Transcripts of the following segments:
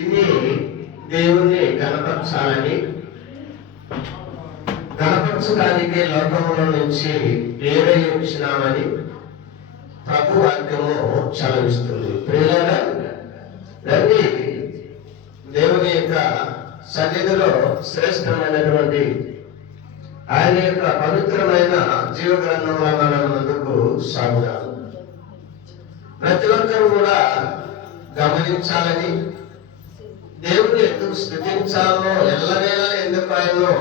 ఇది దేవుణ్ణి గణపరచడానికి లోకంలో నుంచి వేరే వచ్చినామని ప్రభు వాక్యము చలవిస్తుంది. ప్రియులారా, రండి దేవుని యొక్క సన్నిధిలో శ్రేష్టమైనటువంటి ఆయన యొక్క పవిత్రమైన జీవ గ్రంథంలో మనం ముందుకు సాగుదాం. ప్రతి ఒక్కరు కూడా గమనించాలని, దేవుని ఎందుకు స్థుతించాలో, ఎల్లవేళ ఎందుకు ఆయనను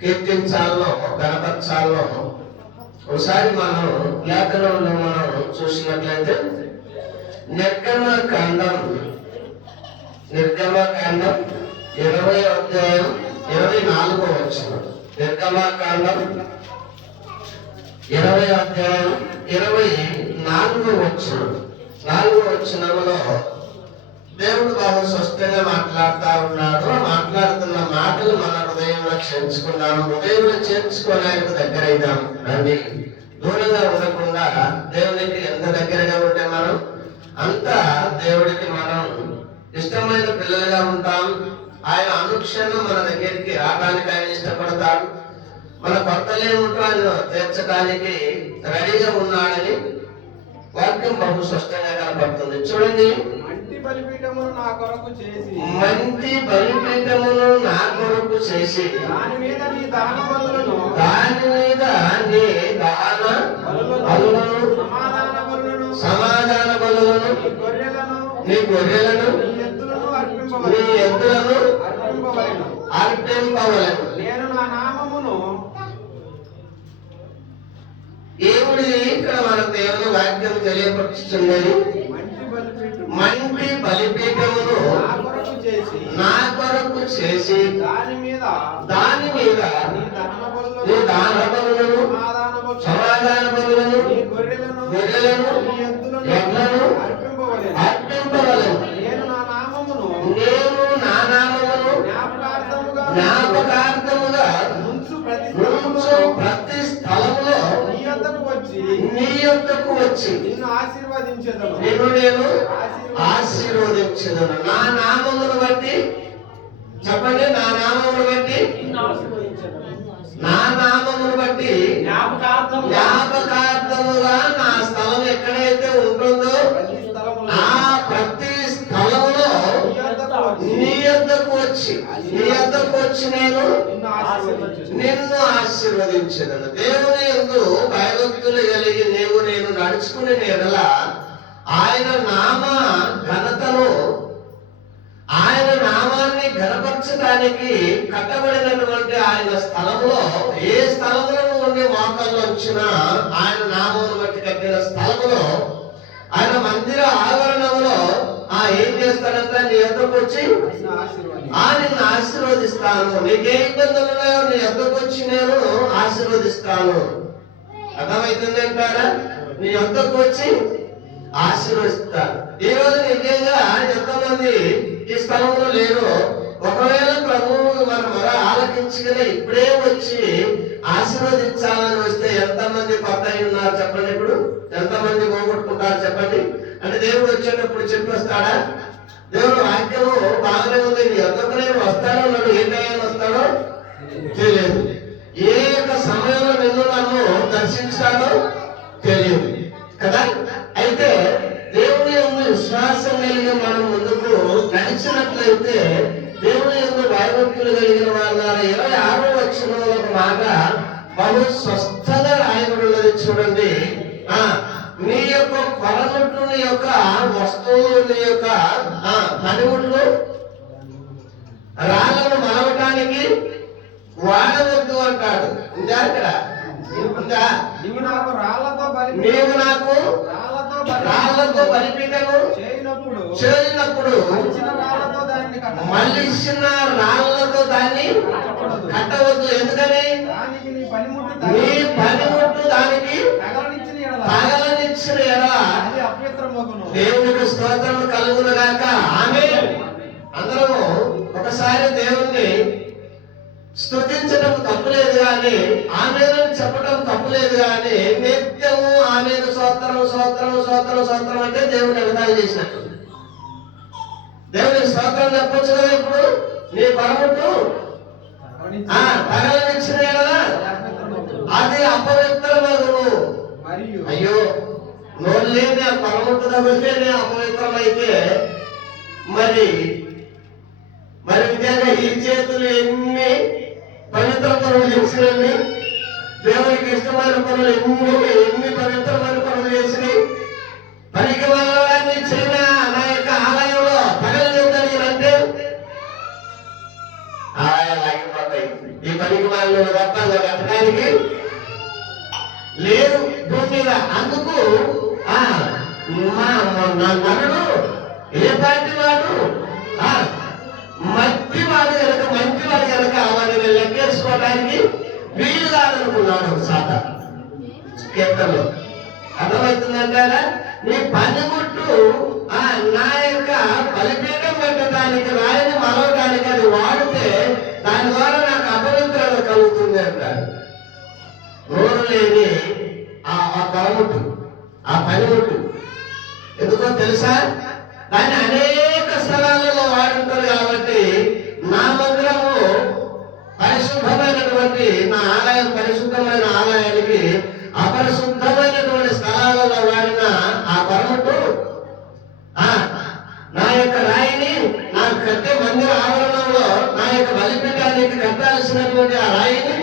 కీర్తించాలో, గణపరచాలో ఒకసారి మనం లేఖనంలో మనం చూసినట్లయితే నిర్గమకాండం 20వ అధ్యాయం 24వ వచనం. నిర్గమకాండం 20వ అధ్యాయం 24వ వచనం. 4వ వచనంలో దేవుడు బాగా స్పష్టంగా మాట్లాడుతూ ఉన్నాడు. మాట్లాడుతున్న మాటలు మన హృదయంలో చేర్చుకున్నాము. హృదయంలో చేర్చుకొని ఆయనకు దగ్గర అయిదాం. రండి, దూరంగా ఉండకుండా దేవునికి ఎంత దగ్గరగా ఉంటే మనం అంత దేవుడికి మనం ఇష్టమైన పిల్లలుగా ఉంటాం. ఆయన అనుక్షణం మన దగ్గరికి రావడానికి ఆయన ఇష్టపడతాడు. మన కొత్తలే ఉంటాను తీర్చడానికి రెడీగా ఉన్నాడని వాక్యం బహు స్పష్టంగా కనపడుతుంది. చూడండి, మంటి బలిపీఠమును నా కొరకు చేసి దాని మీద నీ దహన బలులను సమాధాన బలులను నీ గొర్రెలను నీ ఎద్దులను అర్పింపవలెను. నేను నా నామమును దేవుడి ఇక్కడ మన దేవుని వాక్యం తెలియపరుచుతున్నది. మంటి బలిపీఠమును నా కొరకు చేసి దాని మీద నీ దాన బలులను సమాధాన బలులను గొర్రెలను ఎడ్లను అర్పింపవలెను. నేను నా నామమును జ్ఞాపకార్థముగా ప్రతి స్థలములో నీ యొద్దకు వచ్చి నిన్ను నేను ఆశీర్వదించదను. నా నామమును బట్టి చెప్పండి, నా నామమును బట్టి జ్ఞాపకార్థముగా నా స్థలం ఎక్కడైతే ఉంటుందో ఆ ప్రతి స్థలములో నీ యొద్దకు వచ్చి నేను నిన్ను ఆశీర్వదించదను. దేవుని యందు భయభక్తులు కలిగి నేను నడుచుకునే ఎడల ఆయన నామ ఘనతను, ఆయన నామాన్ని ఘనపరచడానికి కట్టబడినటువంటి ఆయన స్థలంలో, ఏ స్థలములో ఉండే మోకాల్లో వచ్చినా ఆయన నామమును బట్టి కట్టిన స్థలములో, ఆయన మందిర ఆవరణంలో ఏం చేస్తాడంటే నీ యొద్దకు వచ్చి నిన్ను ఆశీర్వదిస్తాను. నీకే ఇబ్బందులు ఉన్నాయో నీ యొద్దకు వచ్చి నేను ఆశీర్వదిస్తాను. అర్థమవుతుంది అంటారా? నీ యొద్దకు వచ్చి ఆశీర్వదిస్తాను. ఈ రోజు నిజంగా ఎంతమంది ఈ స్థలంలో లేరు. ఒకవేళ ప్రభువు మన మొర ఆలకించుకుని ఇప్పుడే వచ్చి ఆశీర్వదించాలని వస్తే ఎంతమంది కొత్త ఉన్నారు చెప్పండి. ఇప్పుడు ఎంతమంది పోగొట్టుకుంటారు చెప్పండి. అంటే దేవుడు వచ్చేటప్పుడు చెప్పొస్తాడా? దేవుడు వాక్యము బాగానే ఉంది, నీ ఎంతకు నేను వస్తాడో, నన్ను ఏ టైం వస్తాడో తెలియదు. ఏ యొక్క సమయంలో నిన్ను నన్ను దర్శించాడో తెలియదు కదా. అయితే దేవుని యందు విశ్వాసం కలిగి మనం ముందుకు నడిచినట్లయితే, దేవుని యందు భయభక్తులు కలిగిన వారి ద్వారా 26వ వచనంలో ఒక మాట బహు స్పష్టంగా రాయబడినది. చూడండి, నీ యొక్క కొలనుట్లు, నీ యొక్క వస్తువులు, నీ యొక్క పనిముట్లు రాళ్ళను మలవటానికి వాడవద్దు అంటాడు. ఉందా అక్కడ? నీవు నాకు రాళ్లతో బలిపీఠము చేయనప్పుడు మలిసిన రాళ్లతో దాన్ని కట్టవద్దు. ఎందుకని? నీ పనిముట్టు దానికి తగలనిచ్చిన ఎడల దేవునికి స్తోత్రం కలుగును గాక. ఆమేన్. అందరము ఒకసారి దేవుణ్ణి స్తుతించడం తప్పులేదు కానీ, ఆమేను చెప్పడం తప్పులేదు కానీ, నిత్యము ఆమేను స్తోత్రం స్తోత్రం స్తోత్రం స్తోత్రం అంటే దేవుని ఎగతాళి చేసినట్టు. దేవునికి స్తోత్రం చెప్పొచ్చు కదా. ఇప్పుడు నీ పరముట్టు తగలనిచ్చిన కదా అది అపవిత్రమగును. అయ్యో నోరు లేని ఆ పరముట్టు తగిలితేనే అపవిత్రమైతే మరి విధంగా ఈ చేతులు ఎన్ని పవిత్ర పనులు చేసినవి, దేవునికి ఇష్టమైన పనులు ఎన్ని పవిత్రమైన పనులు చేసినాయి. పనికి వాళ్ళని చిన్న నా యొక్క ఆలయంలో తగలనివ్వగలిగినంటే ఆలయాలు ఆగిపోతాయి. ఈ పనికి వాళ్ళు తప్ప కట్టడానికి లేదు భూమి మీద. అందుకు నా నరుడు ఏ పార్టీ వాడు మట్టివాడు కనుక మంచివాడు కనుక వాడిని లెక్కేసుకోవడానికి వీలు కాదనుకున్నాడు ఒక సాట కీర్తనలో. అర్థమవుతుందంటారా? నీ పనిముట్టు నా యొక్క బలిపీఠం పెట్టడానికి రాయిని మలవడానికి అది వాడితే దాని ద్వారా నాకు అపవిత్రత కలుగుతుంది అంటాడు. నోరు లేని ఆ పరముట్టు ఆ పనిముట్టు ఎందుకో తెలుసా? దాన్ని అనేక స్థలాలలో వాడుంటారు కాబట్టి నా మందిరము పరిశుద్ధమైనటువంటి నా ఆలయం పరిశుద్ధమైన ఆలయానికి అపరిశుద్ధమైనటువంటి స్థలాలలో వాడిన ఆ పరముట్టు నా యొక్క రాయిని నాకు కట్టే మందిర ఆవరణంలో నా యొక్క బలిపీఠానికి కట్టాల్సినటువంటి ఆ రాయిని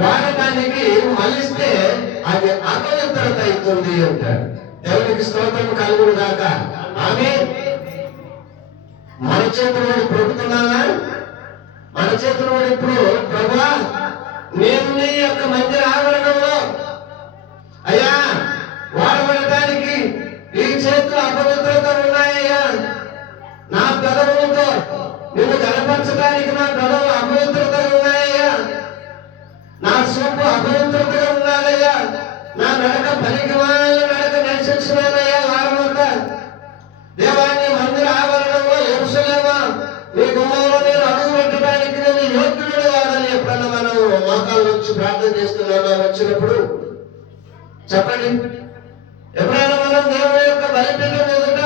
వాడటానికి మళ్ళిస్తే అది అపవిత్రత అవుతుంది అంటాడు. దేవునికి స్తోత్రం కలుగును గాక. ఆమేన్. మన చేతుల్లో ప్రభుతున్నానా? మన చేతుల్లో ఇప్పుడు ప్రభువా నేను నీ యొక్క మందిర ఆవరణంలో అయ్యా వాడబడటానికి ఈ చేతులు అపవిత్రత ఉన్నాయ్యా. నా పెదవులతో నిన్ను గనపరచడానికి నా పెదవులు అపవిత్రతగా ఉన్నాయ్యా. నా చూపు అపవిత్రతగా ఉన్నాదయ్యా. నా నడక పనికి వాళ్ళ నడక నడిచినానయ్యా వారమంతా. దేవాన్ని మందిర ఆవరణంలో యెరూషలేమా నీ గుమ్మంలో నేను అడుగు పెట్టడానికి నేను యోగ్యుడు కాదని ఎప్పుడన్నా మనం మోకాళ్ళ నుంచి ప్రార్థన చేస్తున్నామా వచ్చినప్పుడు చెప్పండి. ఎప్పుడైనా మనం దేవుని యొక్క బలిపీఠం ఎదుట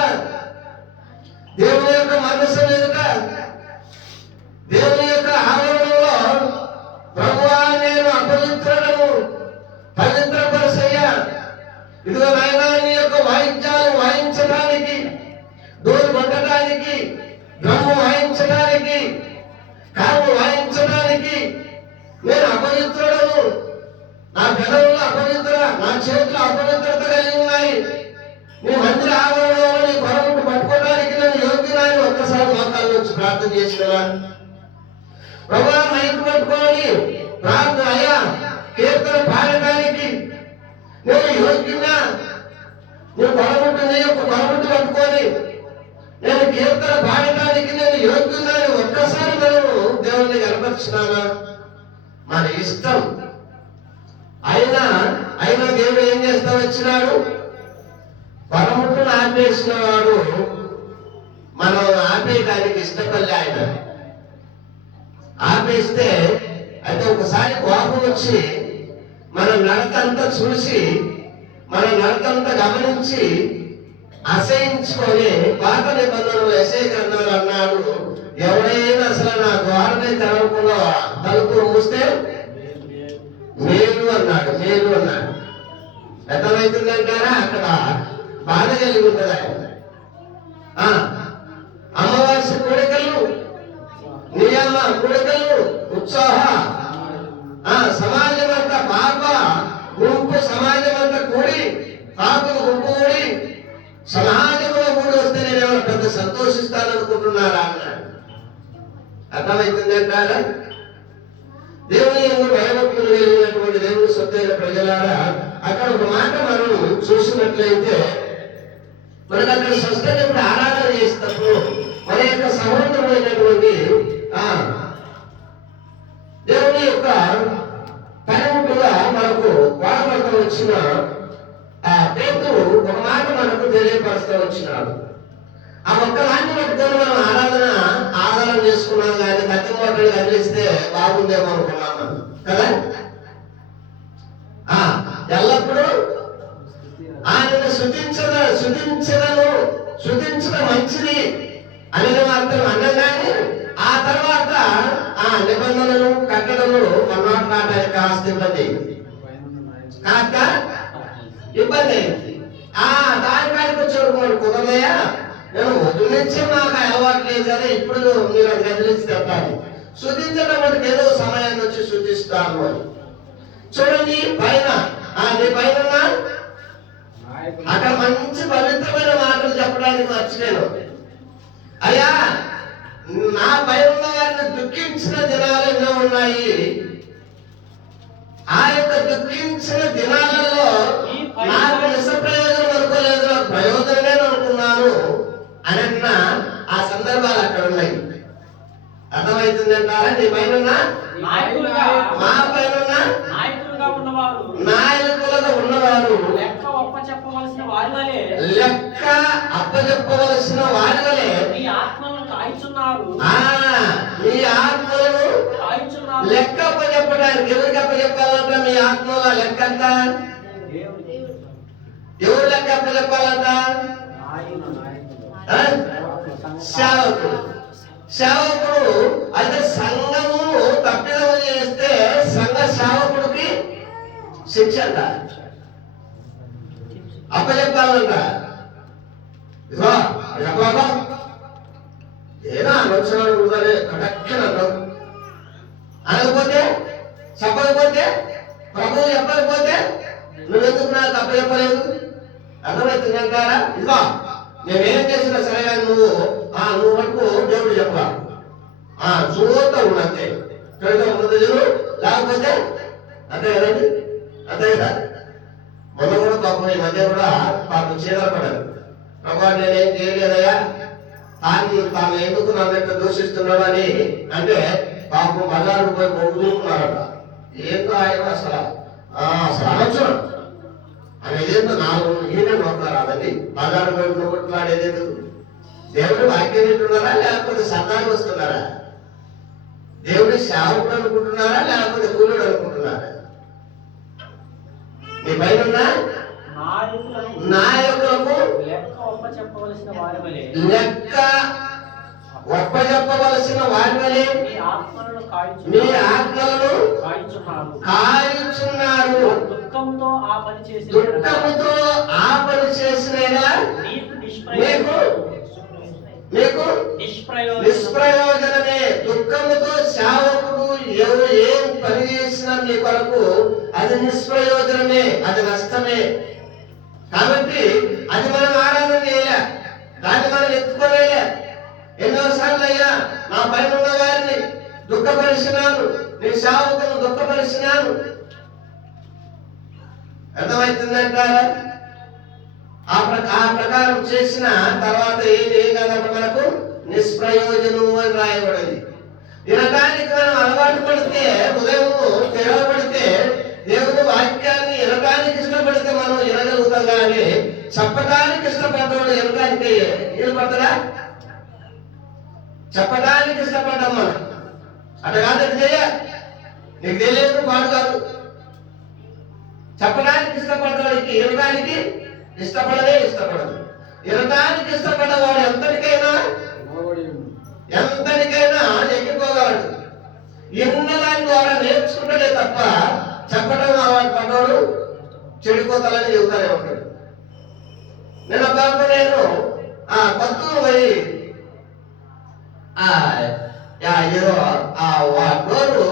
దేవుని యొక్క మనస్సు ఎదుట దేవుని యొక్క ఆవరణంలో ప్రభువా నేను అపవిత్రుడను పవిత్రపరచయ్యా, ఇదిగో నాయనా నీ యొక్క వాయిద్యాలు వాయించడానికి, డోలు కొట్టడానికి, డ్రమ్ము వాయించడానికి, కారు వాయించడానికి నేను అపవిత్రుడను. నా పెదవులు అపవిత్ర, నా చేతులు అపవిత్రత కలిగి ఉన్నాయి. నీ మందిర ఆవరణలో నీ పరముట్టు పట్టుకోవడానికి నేను యోగ్యురాని ఒక్కసారి మోకాళ్ళ నుంచి ప్రార్థన చేసినవా? ప్రభువా మైకు పట్టుకోని ప్రార్థన అయ్యా కీర్తన పాడటానికి నేను యోగ్యున్నా? నీ పరముట్టు నీ యొక్క పరముట్టు పట్టుకొని నేను కీర్తన పాడటానికి నేను యోగ్యున్నాని ఒక్కసారి మనము దేవుణ్ణి కనపరుచున్నానా? మన ఇష్టం. అయినా దేవుడు ఏం చేస్తా వచ్చినాడు? పరముట్టును ఆపేసిన వాడు మనం ఆపేయడానికి ఇష్టపడలే. ఆయన ఆపేస్తే అయితే ఒకసారి కోపం వచ్చి మన నడకంతా చూసి మన నడకంతా గమనించి అసహించుకొని పాత నిబంధనలు యెషయా గ్రంథంలో అన్నాడు, ఎవడైనా అసలు నా ద్వారమే తెరవకుండా తలుపు మూస్తే మేలు అన్నాడు. మేలు అన్నాడు. అర్థమవుతుందంటారా? అక్కడ బాధ కలిగి ఉంటుంది ఆయన. అమావాస్య కోరికలు, నియమ కోరికలు, ఉత్సాహ సమాజం అంతా పాప గుంపు సమాజం అంతా కూడి పాపకు గుంపు కూడి సమాజంలో కూడి వస్తే నేనేమో పెద్ద సంతోషిస్తాననుకుంటున్నారా అన్నాడు. అర్థమవుతుందంటారా? దేవుని యందు భయభక్తులు కలిగినటువంటి దేవుని సొత్తైన ప్రజలారా, అక్కడ ఒక మాట మనం చూసినట్లయితే మనకు అక్కడ స్పష్టంగా ఆరాధన చేసేటప్పుడు మన యొక్క సహోదరుడైనటువంటి దేవుని యొక్క పనిముట్టుగా మనకు వాడబడుతూ వచ్చిన పేతురు ఒక మాట మనకు తెలియపరుస్తూ వచ్చినాడు. ఆ ఒక్కదాన్ని పట్టుకొని మనం ఆధారం చేసుకున్నాం కానీ కత్తి మొట్టలు కదిలిస్తే బాగుందేమో అనుకున్నాం కదా. ఎల్లప్పుడూ ఆయనను శుతించడం మంచిది అని నిబంధనలు కట్టడము మన్నాడు నాటానికి కాస్త ఇబ్బంది కాక ఇబ్బంది అయింది. దానికాడికి వచ్చాడు కుదరదయ్యా, నేను వదిలి నుంచి నాకు అలవాటు లేదు కదా, ఇప్పుడు మీరు అది కదిలించి తెప్పాలి, శుద్ధించడం అంటే ఏదో సమయాన్ని వచ్చి శుద్ధిస్తాను అని. చూడండి పైన నీ పైన అక్కడ మంచి పవిత్రమైన మాటలు చెప్పడానికి మర్చిపోయాను. అయ్యా, నా పైన ఉన్న వారిని దుఃఖించిన దినాలు ఎన్నో ఉన్నాయి. ఆ యొక్క దుఃఖించిన దినాలలో నాకు నిస్ప్రయోజనం అనుకోలేదు, నాకు ప్రయోజనమే అనుకున్నాను అని అన్న ఆ సందర్భాలు అక్కడ ఉన్నాయి. అర్థమవుతుంది అంటారా? నీ పైన మా పైన నాయకులుగా ఉన్నవారు లెక్క అప్పచెప్పవలసిన వారి వలె మీ ఆత్మలను లెక్క అప్పచెప్పడానికి ఎవరికి అప్పచెప్పాలంట? మీ ఆత్మల లెక్క అంట ఎవరు లెక్క అప్పచెప్పాలంట? సేవకుడు. అయితే సంఘము తప్పిదము చేస్తే సంఘ సేవకుడికి శిక్ష అంట, అప్పచెప్పాలంట. ఏదో ఆలోచనలు కటక్కన అనకపోతే చెప్పకపోతే ప్రభువు చెప్పకపోతే నువ్వెందుకు నాకు అప్పచెప్పలేదు? అర్థమవుతుంది అంటారా? ఇదిగో నేనేం చేసినా సరే కానీ నువ్వు మటుకు దేవుడు చెప్పా చూస్తూ ఉండంతే లేకపోతే అంతే కదండి, అంతే కదా. మొన్న కూడా పాపం ఈ మధ్య కూడా పాపం చీదలు పడారు. ప్రభా నేనేం చేయలేదయ్యా, తాను ఎందుకు నన్ను దూషిస్తున్నాడు అని అంటే పాపం బజారు పోయి మొగ్గుతున్నారట. ఏంటో ఆయన అసలు అనొచ్చు అనేదేంటో 4 ఈయన నోకారాదండి. బజారు పోయి నొక్కుట్లాడేదేందుకు? దేవుడు వాక్యం వింటున్నారా లేకపోతే సన్నాలు వస్తున్నారా? దేవుడి సేవకుడు అనుకుంటున్నారా లేకపోతే కూలుడు అనుకుంటున్నారా? నీ పైన నాయకులకు లెక్క ఒప్పచెప్పవలసిన వారి వలె మీ ఆత్మలను కాయుచున్నారు. దుఃఖంతో ఆ పని చేసిన మీకు నిష్ప్రయోజనమే. దుఃఖముతో సేవకుడు ఏం పని చేసినా మీ కొరకు అది నిష్ప్రయోజనమే, అది నష్టమే. కాబట్టి అది మనం ఆరాధన చేయలే, దాన్ని మనం ఎత్తుకోలేలే. ఎన్నోసార్లు అయ్యా నా పైన ఉన్న వారిని దుఃఖపరిచినాను, నీ సేవకులను దుఃఖపరిచినాను. అర్థమవుతుందంటారా? ఆ ప్రకారం చేసిన తర్వాత ఏం కాదంటే మనకు నిష్ప్రయోజనము అని రాయబడింది. వినటానికి మనం అలవాటు పడితే, ఉదయం తెరవబడితే, దేవుని వాక్యాన్ని వినటానికి ఇష్టపడితే మనం వినగలుగుతాం. కానీ చెప్పడానికి ఇష్టపడ్డాడు వినటానికి పడతారా? చెప్పడానికి ఇష్టపడ్డాం మనం. అట్లా కాదు, నీకు తెలియదు పాడు కాదు. చెప్పడానికి ఇష్టపడ్డవాడికి వినడానికి ఇష్టపడదు. వినటానికి ఇష్టపడ్డవాడు ఎంతటికైనా ఎక్కిపోగలడు. విన్నదాని ద్వారా నేర్చుకుంటాడే తప్ప చెప్పడం అలవాటు పడ్డాడు చెడిపోతాలని చెబుతానే ఉంటాడు. నేను బాబు నేను కొత్తూరు పోయి ఏదో డోరు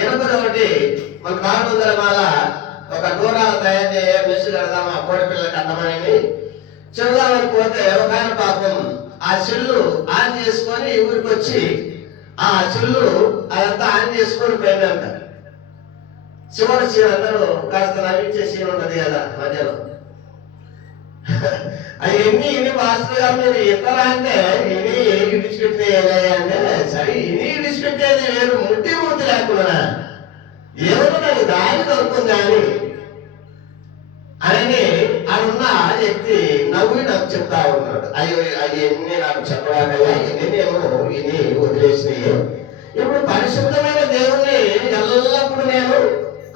ఎనపది ఒకటి మన 400 మాల ఒక డోరాలు తయారు చేయ మెస్సు కడదామా కోడి పిల్లలకి అర్థమని చెబుదామని పోతే ఒక ఆయన పాపం ఆ చెల్లు ఆన్ చేసుకొని ఊరికి వచ్చి ఆ చెల్లు అదంతా ఆన్ చేసుకొని పోయిందంట. చివరి చీర అందరూ కాస్త నవ్వించే సీన్ ఉంటది కదా మధ్యలో. అవన్నీ మాస్టర్ గారు మీరు ఇతరా అంటే ఇని డిస్ట్రిక్ట్ అంటే సరే ఇని డిస్ట్రిక్ట్ అయితే వేరు మూర్తి లేకుండా ఏమన్నా నాకు దారి దొరుకుతుంది అని అనున్న వ్యక్తి నవ్వి నాకు చెప్తా ఉన్నాడు. అవన్నీ నాకు చెప్పడాకల్లా నేను ఇని వదిలేసినాయి. ఇప్పుడు పరిశుద్ధమైన దేవుణ్ణి ఎల్లప్పుడూ నేను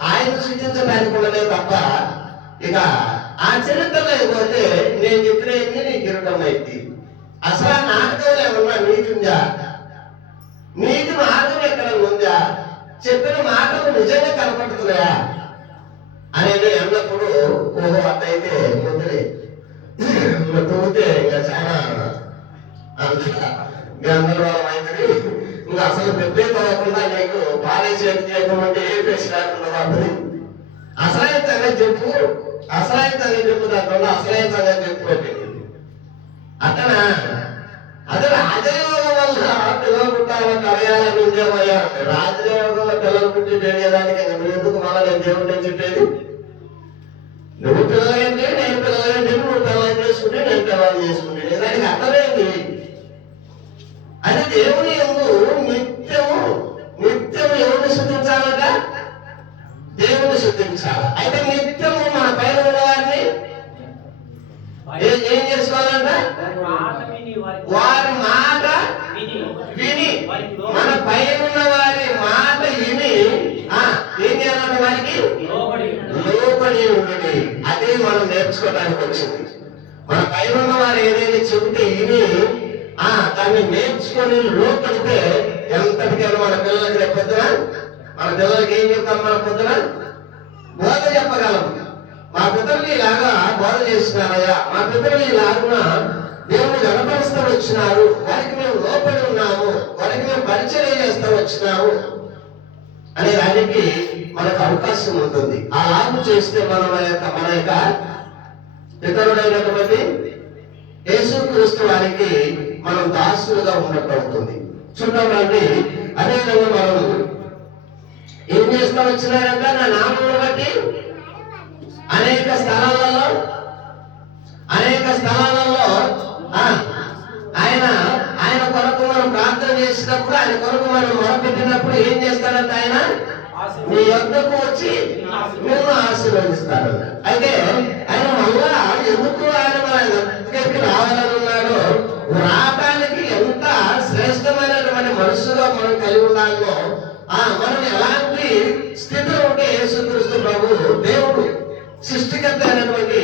ఆయన సూచించడానికి ఉండలే తప్ప ఇక ఆ చరిత్ర లేకపోతే నేను చెప్పినవన్నీ నీకు ఇరటం అయింది. అసలు ఆ నాటకంలో ఏమన్నా నీతి ఉందా? నీతి మార్గం ఎక్కడ చెప్పిన మాటలు నిజంగా కనపడుతున్నాయా అనేది అన్నప్పుడు ఓహో అట్టయితే ముద్రే తూతే ఇంకా చాలా అంత గందరగోళం అయిందని ఇంకా అసలు పెద్ద తవ్వకుండా నీకు పాలేజ్ చేయకుండా ఏ పేసి కాకుండా పడుతుంది. అసలైన సంగతి చెప్పు, అసలైన సంగతి చెప్పు, దాంట్లో అసలైన సంగతి చెప్పుకోండి అట్టనా. అదే రాజయోగం వల్ల పిల్లలు పుట్టాలని అడగాలని ఉందేమయ్యా. రాజయోగంలో పిల్లలు పుట్టి తెలియడానికి నువ్వు ఎందుకు మళ్ళీ నేను దేవుడిని చెప్పేది? నువ్వు పిల్లలంటే నేను పిల్లలంటే, నువ్వు పిల్లలు చేసుకుంటే నేను పిల్లలు చేసుకుంటే దానికి అర్థమేంటి? అది దేవుని యందు నిత్యము నిత్యము ఎవరిని శుద్ధించాలట? దేవుని శుద్ధించాలి. అయితే నిత్యము మన పైన ఉన్నవారిని ఏం చేసుకోవాలంట? వారి మాట విని, మన పైన ఉన్న వారి మాట విని ఏం చేయాలంటే వారికి లోబడి ఉండేది. అదే మనం నేర్చుకోవడానికి వచ్చింది. మన పైన ఉన్న వారు ఏదైనా చెబితే విని దాన్ని నేర్చుకొని లోపడితే ఎంతటికైనా మన పిల్లలకి రేపొద్దున మన పిల్లలకి ఏం చెప్తాం? మన పొద్దున బోధ చెప్పగలం. మా పితరులు ఇలాగా బోధ చేస్తున్నారయ్యా, మా పితరులు ఇలాగున దేవుని గణపరుస్తూ వచ్చినారు, వారికి మేము లోపడి ఉన్నాము, వారికి మేము పరిచయం చేస్తూ వచ్చినాము అనే దానికి మనకు అవకాశం ఉంటుంది. ఆ లాభం చేస్తే మన యొక్క పితరుడైనటువంటి యేసుక్రీస్తు వారికి మనం దాసులుగా ఉన్నట్టు అవుతుంది. చూడండి, అదేవిధంగా మనం ఏం చేస్తూ వచ్చినారంట? నా నామమును బట్టి అనేక స్థలాలలో ఆయన కొరకు మనం ప్రార్థన చేసినప్పుడు, ఆయన కొరకు మనం మొరపెట్టినప్పుడు ఏం చేస్తాడంట? ఆయన మీ యొద్దకు వచ్చి మేము ఆశీర్వదిస్తాడంట. అయితే ఆయన మళ్ళా ఎందుకు ఆయన మన దగ్గరికి రావాలని ఉన్నాడో, రావడానికి ఎంత శ్రేష్టమైనటువంటి మనసుగా మనం కలిగి ఉండాలో, మనం ఎలాంటి స్థితిలో ఉంటే యేసుక్రీస్తు ప్రభు దేవుడు సృష్టికర్త అయినటువంటి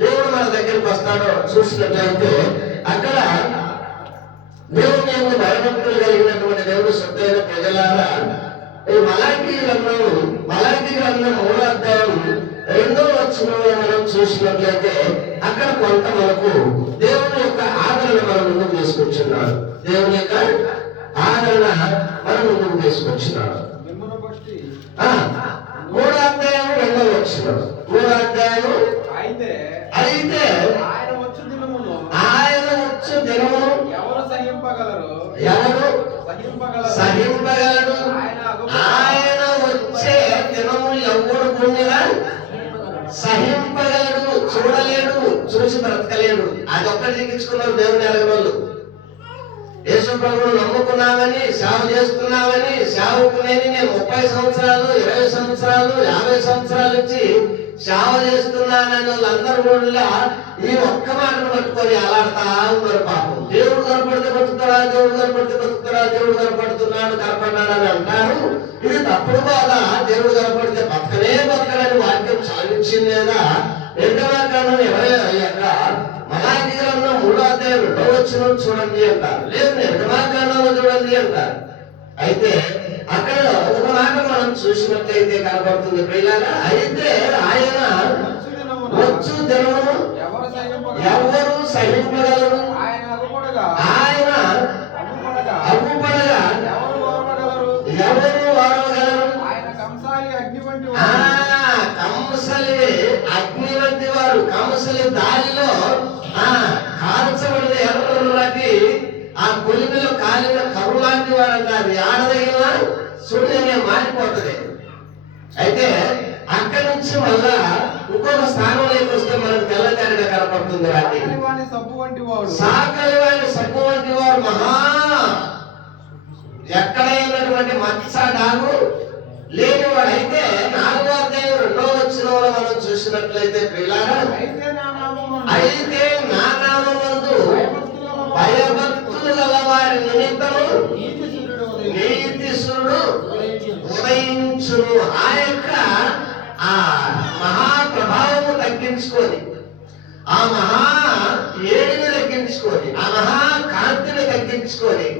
దేవుడు మన దగ్గరికి వస్తాడో చూసినట్లయితే అక్కడ దేవుని యందు భయభక్తులు కలిగినటువంటి దేవుడు సొత్తైన ప్రజలారా, ఈ మలాకీ గ్రంథం 3వ అధ్యాయం 2వ వచనంలో మనం చూసినట్లయితే అక్కడ కొంత మనకు దేవుని యొక్క ఆదరణ మనం ముందుకు తీసుకొచ్చున్నాడు. దేవుని యొక్క ఆదరణ మనం ముందుకు తీసుకొచ్చినాడు. 3వ అధ్యాయం 2వ వచనం. 3వ అధ్యాయం అయితే ఆయన వచ్చు దినమును ఎవరు సహింపగలరు? ఆయన వచ్చే దినము ఎవరు భూమిగా సహింపగలడు? చూడలేడు, చూసి బ్రతకలేడు. అది ఒక్కటి దిగించుకున్నారు దేవుని ఎరగని వాళ్ళు. యేసు ప్రభువును నమ్ముకున్నామని, సేవ చేస్తున్నామని, సేవకునేని నేను 30 సంవత్సరాలు 20 సంవత్సరాలు 50 సంవత్సరాల నుంచి సేవ చేస్తున్నానని వాళ్ళందరూ కూడా ఈ ఒక్క మాటను పట్టుకొని అలాడుతా ఉన్నారు. పాపం దేవుడు కనపడితే బతుకుతాడా, దేవుడు కనపడితే బతుకుతాడా, దేవుడు కనపడుతున్నాడు కనపడ్డాడు అని అంటారు. ఇది తప్పుడు బాధ. దేవుడు కనపడితే బతకడని వాక్యం చదివించింది లేదా? 2వ కాండం 20 మలాకీ గ్రంథం 3వ అధ్యాయం 2వ వచనం చూడండి అంటారు. లేదు 2వ కాండంలో చూడండి అంటారు. అయితే అక్కడ ఒక మాట మనం చూసినట్లయితే కనపడుతుంది ప్రియులారా. అయితే ఆయన వచ్చు దినమును ఎవరు సహింపగలరు? ఆయన అగుపడగా ఎవరు వాడగలరు? కంసలి అగ్ని వంటి వారు, కంసలి దారిలో కాల్చబడిన ఎర్రటి ఆ కొలిమిలో కాలిన కరువు లాంటి వాడు అంట. అది ఆడదగిన సూర్యునే మారిపోతుంది. అయితే అక్కడి నుంచి మళ్ళా ఇంకొక స్థానంలోకి వస్తే మనకు తెల్లదారిగా కనపడుతుంది. సాకలి వాడి సబ్బు వంటి వాడు మహా ఎక్కడైనటువంటి మత్స డాగు లేనివాడు. అయితే 4వ అధ్యాయం 2వ వచనంలో మనం చూసినట్లయితే ప్రియులారా, అయితే నా నామమందు భయభక్తులు గల వారి నిమిత్తము నీతి సూర్యుడు ఉదయించును. ఆ యొక్క మహాప్రభావము తగ్గించుకొని, ఆ మహా ఏడిని తగ్గించుకొని, ఆ మహా కాంతిని తగ్గించుకొని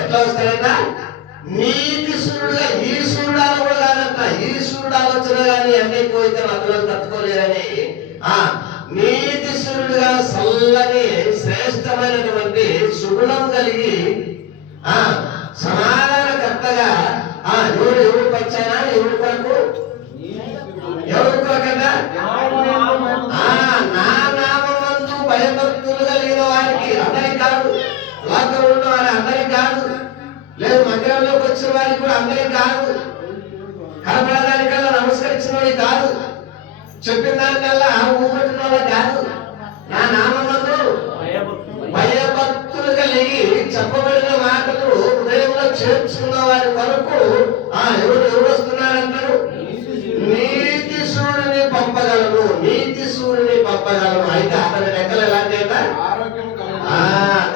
ఎట్లా వస్తాడంట? నీతి సూర్యుడుగా ఈ సూర్యుడు కూడా కాదంట. ఈ సూర్యుడు ఆలోచన కానీ అన్ని ఎక్కువైతే అందులో తట్టుకోలేదని నీతి సూర్యుడుగా చల్లని శ్రేష్టమైనటువంటి సుగుణం కలిగి సమాధానకర్తగా ఎవరు పచ్చానా ఎవరి కొరకు ఎవరి కొరకన్నా నా నామందు భయభక్తులు కలిగిన వారికి, అందరికి కాదు, లోకంలో ఉన్న వారి అందరికి కాదు, లేదు మందిరంలోకి వచ్చిన వారికి కూడా అందరికి కాదు, కనపడడానికల్లా నమస్కరించిన వాడికి కాదు, చెప్పిన దానికల్లా ఊపట్టిన వాళ్ళకి కాదు, నా నామందు భయభక్తులు కలిగి చెప్పబడిన మాటలు హృదయంలో చేర్చుకున్న వారి కొరకు ఎవరు వస్తున్నారంటారు? నీతి సూర్యుని పంపగలను, నీతి సూర్యుని పంపగలను. అయితే అతని రెక్కలు ఎలాంటి?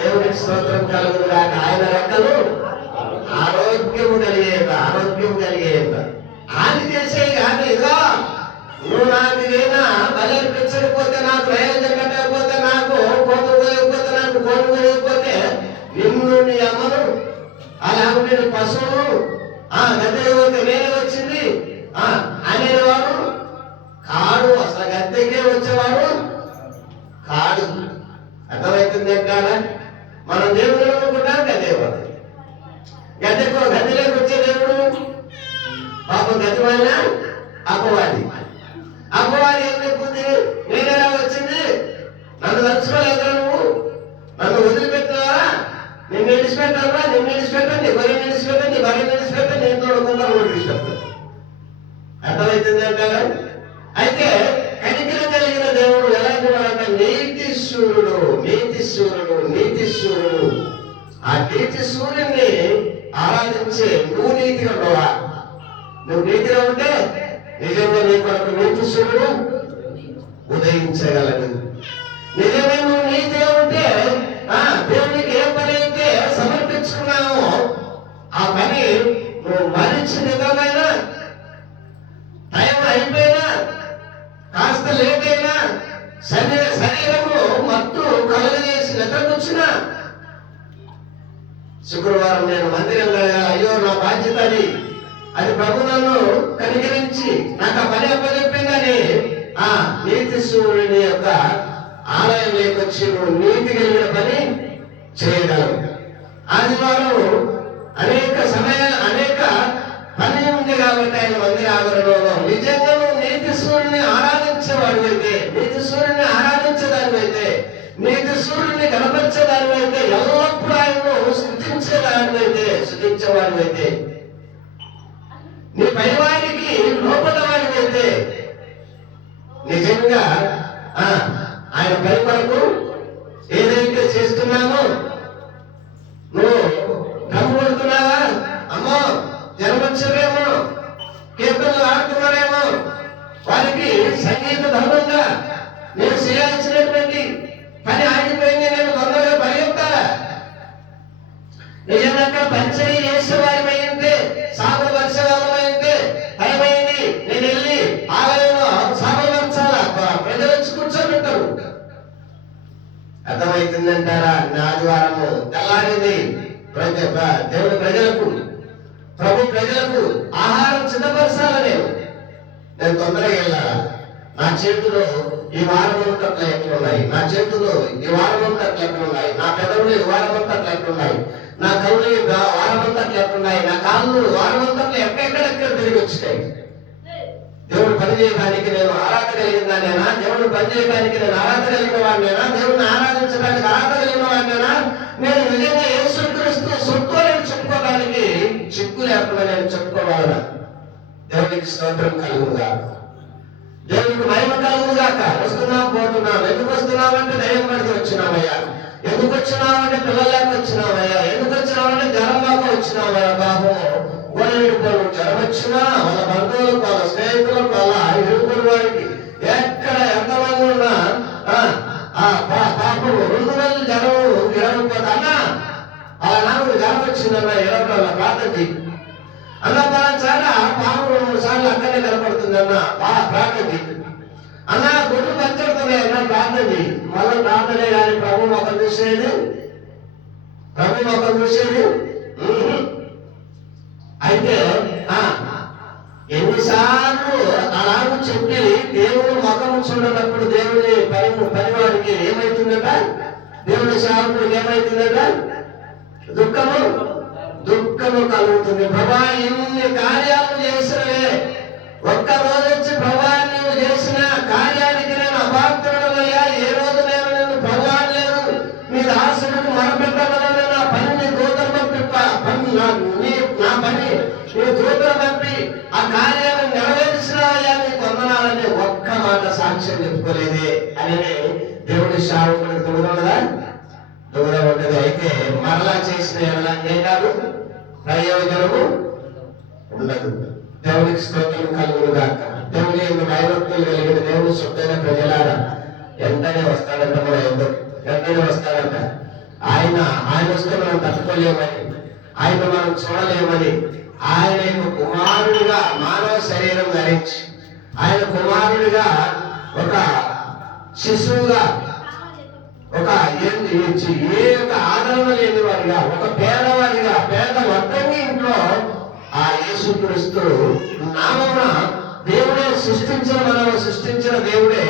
దేవుడికి స్తోత్రం కలుగును గాక. ఆయన రెక్కలు ఆరోగ్యము కలిగేంత, ఆరోగ్యము కలిగేంత. అది చేసే కానీ ఇదో నువ్వు నాకు ఏదైనా బలర్పించకపోతే, నాకు ప్రయోజనం కట్టకపోతే, నాకు కోట పోయకపోతే, నాకు కోట పోయకపోతే నిన్ను నీ అమ్మను అలాగే పశువులు గద్దె పోతే నేనే వచ్చింది అనేవాడు కాడు. అసలు గద్దెకే వచ్చేవాడు కాడు. అర్థమవుతుంది అంటారా? మనం దేవుడు అనుకుంటాం గద్దె పోతే, గద్దెలోకి వచ్చే దేవుడు పాపం గద్దె వల్ల అపవాది. అపవాది ఏం చెప్పుంది? నేనేలా వచ్చింది? నన్ను తలుచుకోలేదురా, నువ్వు నన్ను వదిలిపెట్టినావా? నిన్ను విడిచిపెట్టారా? నిన్ను విడిచిపెట్టండి, బరి విడిచిపెట్టండి, బరి విడిచిపెట్టండి, నేను తోడుకుంటాను విడిచిపెట్టాను. అర్థమవుతుంది అంటారా? అయితే కనికరం కలిగిన దేవుడు ఎలాంటి వాడంటే నీతి సూర్యుడు, నీతి సూర్యుడు, నీతి సూర్యుడు. ఆ నీతి సూర్యుడిని ఆరాధించే నువ్వు నీతిగా ఉండవా? నువ్వు నీతిగా ఉంటే నిజంగా నీ కొరకు నీతి సూర్యుడు ఉదయించగలడు. నిజమే నువ్వు నీతిగా ఉంటే దేవునికి ఏ పని అయితే సమర్పించుకున్నావో ఆ పని నువ్వు మరిచి నిజమైనా టైం అయిపోయినా, కాస్త లేట్ అయినా, శరీరము మత్తు కలుగజేసి నిద్రకొచ్చినా, శుక్రవారం నేను మందిరం వెళ్ళాలి, అయ్యో నా బాధ్యత అది ప్రభు నన్ను కనికరించి నాకు ఆ పని అప్పచెప్పిందని నీతి సూర్యుని యొక్క ఆలయంలోకి వచ్చి నువ్వు నీతి కలిగిన పని చేయగలవు. ఆదివారం అనేక పని ఉంది కాబట్టి ఆయన మందిర ఆవరణలో నిజంగా నువ్వు నీతి సూర్యుని ఆరాధించేవాడివైతే, నీతి సూర్యుని ఆరాధించేదానివైతే, నీతి సూర్యుని కనపరిచేదానివైతే, ఎల్లప్పుడూ ఆయనను స్థుతించేవాడివైతే, నీ పైవారికి లోపలవాడివైతే నిజంగా ఆయన పై కొరకు ఏదైతే చేస్తున్నామో నువ్వు కమ్ముడుతున్నావా? అమ్మో జన్మొచ్చరేమో, కీర్తనలు ఆడుతున్నారేమో, వారికి సంగీత ధర్మంగా నేను చేయాల్సినటువంటి పని ఆగిపోయింది, నేను తొందరగా పరిగెత్తాలా? నిజంగా పంచరీ చేసే వారిమైంటే, సాగు వర్షవాదమైంటే టైమైంది, నేను వెళ్ళి ఆలయంలో సాగవర్చాలా? ప్రజలు వచ్చి కూర్చోబెట్టారు. అర్థమవుతుందంటారా? ఆదివారము తెల్లారింది, దేవుని ప్రజలకు, ప్రభు ప్రజలకు ఆహారం సిద్ధపరచాల. నేను తొందరగా వెళ్ళాలా? నా చేతులు ఈ వారమంతా ఎట్లున్నాయి, నా చేతులు ఈ వారమంతా ఎట్లున్నాయి, నా పెదవులు ఈ వారమంతా ఎట్లున్నాయి, నా కళ్ళు ఈ వారమంతా ఎట్లున్నాయి, నా కాళ్ళు వారమంతా ఎక్కడెక్కడ తిరిగి వచ్చినాయి. దేవుడు పని చేయడానికి నేను ఆరాధ కలిగిన వాడినేనా? దేవుడు పని చేయడానికి నేను ఆరాధ కలిగిన వాడినేనా? దేవుడిని ఆరాధించడానికి ఆరాధ కలిగిన వాడినేనా? నేను నిజంగా యేసుక్రీస్తు సొత్తు అని చెప్పుకోవడానికి చిక్కు లేకుండా నేను చెప్పుకోవాలా? దేవునికి స్తోత్రం కలుగుగా, దేవునికి మహిమ కలుగుగాక. వస్తున్నాం పోతున్నాం. ఎందుకు వస్తున్నామంటే దైవం పడికి వచ్చినామయ్యా. ఎందుకు వచ్చినామంటే పిల్లలేక వచ్చినామయ్యా. ఎందుకు వచ్చినామంటే జ్వరంలోకి వచ్చినామయ్యా. బాబు వాళ్ళు జ్వరం వచ్చినా వాళ్ళ బంధువులకు, వాళ్ళ స్నేహితులకు, వాళ్ళ ఇరువురు వారికి ఎక్కడ ఎంతమంది ఉన్నా పాపం 2 రోజులు జ్వరం ఇరవకపోతే అన్నా అలా నాకు జ్వరం వచ్చిందన్న 20 ప్రార్థన చేయి అన్న. చాలా పాపం 2-3 సార్లు అక్కడే కనపడుతుంది అన్న, ప్రార్థన చేయి అన్న. గుడ్లు పంచుతున్నాయి అన్న, ప్రార్థన చేయి. మళ్ళీ ప్రార్థనే కానీ ప్రభు మొక్కలు చూసేది, ప్రభు మొక్కలు చూసేది అలాగూ చెప్పి దేవుడు ముఖము చూడనప్పుడు దేవుడి పనివాడికి ఏమైతుందట, దేవుడి సేవకుడికి ఏమైతుందట, దుఃఖము కలుగుతుంది. ప్రభా ఇన్ని కార్యాలు చేసినవే, ఒక్క రోజు వచ్చి ప్రభా నువ్వు చేసిన కార్యానికి నేను అపాత్రుడనయ్యా, ఏ రోజు నేను నిన్ను ప్రభా లేదు నీ దాసుడికి మొరపెట్టమని నా పనిని దూతలు పంపి నా పని నీ దూతలు పంపి ఆ కార్యాలను నెరవేర్చినవయ్యా నీకు వందనాలని ఒక్క మాట సాక్ష్యం చెప్పుకోలేదే అని దేవుడి సేవకుడికి దూరం ఉండదు. అయితే మరలా చేసిన ఏం కాదు, ప్రయోజనము ఉండదు. దేవునికి స్తోత్రం కలుగును గాక. దేవుని యొక్క భయభక్తులు కలిగిన దేవుడు శుద్ధమైన ప్రజలారా వెంటనే వస్తాడంట, మన వెంటనే వస్తాడంట. ఆయన వస్తే మనం తట్టుకోలేమని, ఆయన మనం చూడలేమని, ఆయన యొక్క కుమారుడిగా మానవ శరీరం ధరించి, ఆయన కుమారుడిగా ఒక శిశువుగా, ఒక ఏ యొక్క ఆదరణ లేని వారిగా, ఒక పేదవారిగా, పేద వర్గంగా ఇంట్లో ఆ యేసుక్రీస్తు నామమున దేవుడే సృష్టించిన దేవుడే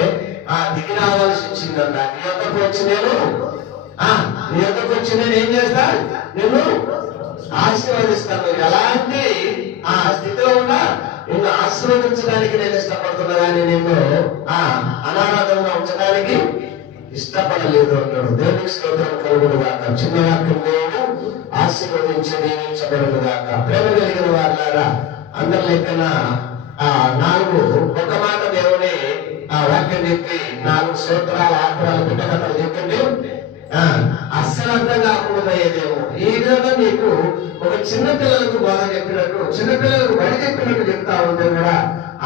దిగి రావాల్సి వచ్చిందంట. నీ యొక్కకు వచ్చి నేను ఏం చేస్తా, నిన్ను ఆశీర్వదిస్తాను. ఎలాంటి ఆ స్థితిలో ఉన్నా నిన్ను ఆశీర్వదించడానికి నేను ఇష్టపడుతున్నా కానీ నిన్ను అనాథంగా ఉంచడానికి ఇష్టపడలేదు అంటాడు. దేవునికి స్తోత్రం కలుగును గాక. చిన్న వాక్యం దేవుడు ఆశీర్వదించి నియమించబడును గాక. ప్రేమ కలిగిన వారులారా, అందరి లెక్కన 4 ఒక మాట దేవుని వాక్యం చెప్పి 4 స్తోత్రాల ఆత్రాల పిట్టకథలు చెప్పింది అస్సలు అర్థం కాకుండా పోయేదేమో. ఈ విధంగా నీకు ఒక చిన్న పిల్లలకు బోధ చెప్పినట్టు, చిన్నపిల్లలకు బడి చెప్పినట్టు చెప్తా ఉంటే కూడా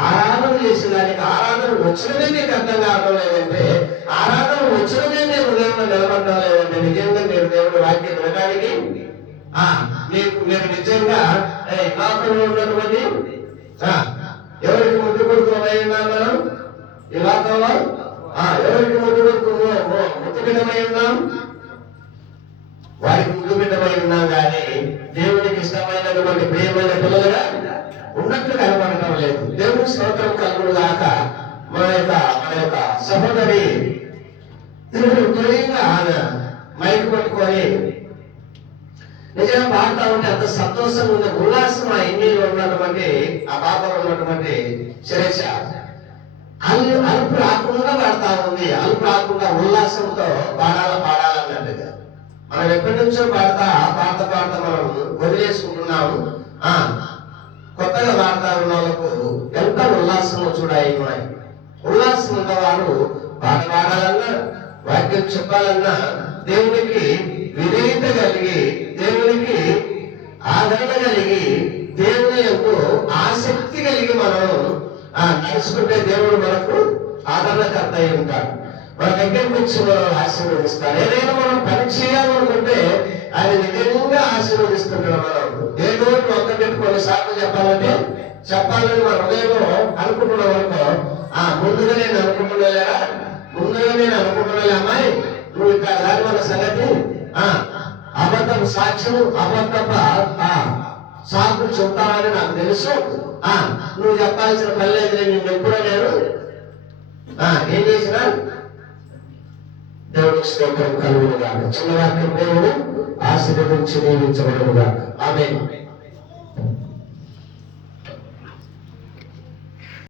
ఆరాధన చేసేదానికి ఆరాధన వచ్చినదే నీకు అర్థం కావడం లేదంటే, ఆరాధన వచ్చినదే నేను హృదయంలో నిలబడడం లేదంటే, నిజంగా మీరు దేవుడి వాక్యం వినడానికి మీరు నిజంగా లోకంలో ఉన్నటువంటి ఎవరికి ముద్దు కొడుకులమై ఉన్నాం మనం ఈ లోకంలో, ఎవరికి ముద్దు బిడ్డమై ఉన్నాం, వారికి ముద్దు బిడ్డమై ఉన్నాం. కానీ దేవునికి ఇష్టమైనటువంటి ప్రియమైన పిల్లలుగా ఉన్నట్లు కనబడటం లేదు. దేవుని స్తోత్రం కలుగును గాక. మన యొక్క సహోదరి త్వరగా మైకు పట్టుకొని నిజంగా పాడుతూ ఉంటే అంత సంతోషం ఉంది, ఉల్లాసం. ఆ ఇండియాలో ఉన్నటువంటి ఆ పాపలో ఉన్నటువంటి శిరీష అలుపు రాకుండా పాడుతా ఉంది. అలుపు రాకుండా ఉల్లాసంతో పాడాలన్నట్టుగా మనం ఎప్పటి నుంచో పాడతా మనం వదిలేసుకుంటున్నాము. కొత్తగా పాడుతా ఉన్న వాళ్ళకు ఎంత ఉల్లాసంలో చూడాలి. ఉల్లాసం ఉన్నవారు పాడాలన్నా, వాక్యం చెప్పాలన్నా, దేవునికి విధేయత కలిగి, దేవునికి ఆదరణ కలిగి, దేవుని యొక్క ఆసక్తి కలిగి మనం నడుచుకుంటే దేవుడు మనకు ఆదరణకర్త అయి ఉంటాడు. మన దగ్గరికి వచ్చి మనం ఆశీర్వదిస్తాడు. ఏదైనా మనం పని చేయాలనుకుంటే ఆయన నిజంగా ఆశీర్వదిస్తుంటాడు. మనం ఏదో ఒక్క పెట్టుకొని సార్లు చెప్పాలని మన హృదయంలో అనుకుంటున్నాం అనుకో, ముందుగా నేను అనుకుంటున్నా అమ్మాయి నువ్వు ఇక్కడ దాని మన సంగతి అబద్ధం సాక్ష్యము, అబద్ధ సాకులు చెప్తావని నాకు తెలుసు, నువ్వు చెప్పాల్సిన పని లేదు, నేను ఎప్పుడో నేను ఏం చేసినా దేవుడికి స్తోత్రం కలుగును గాక. చిన్న వాక్యం దేవుడు ఆశీర్వదించి నియమించబడును గాక. ఆమేన్.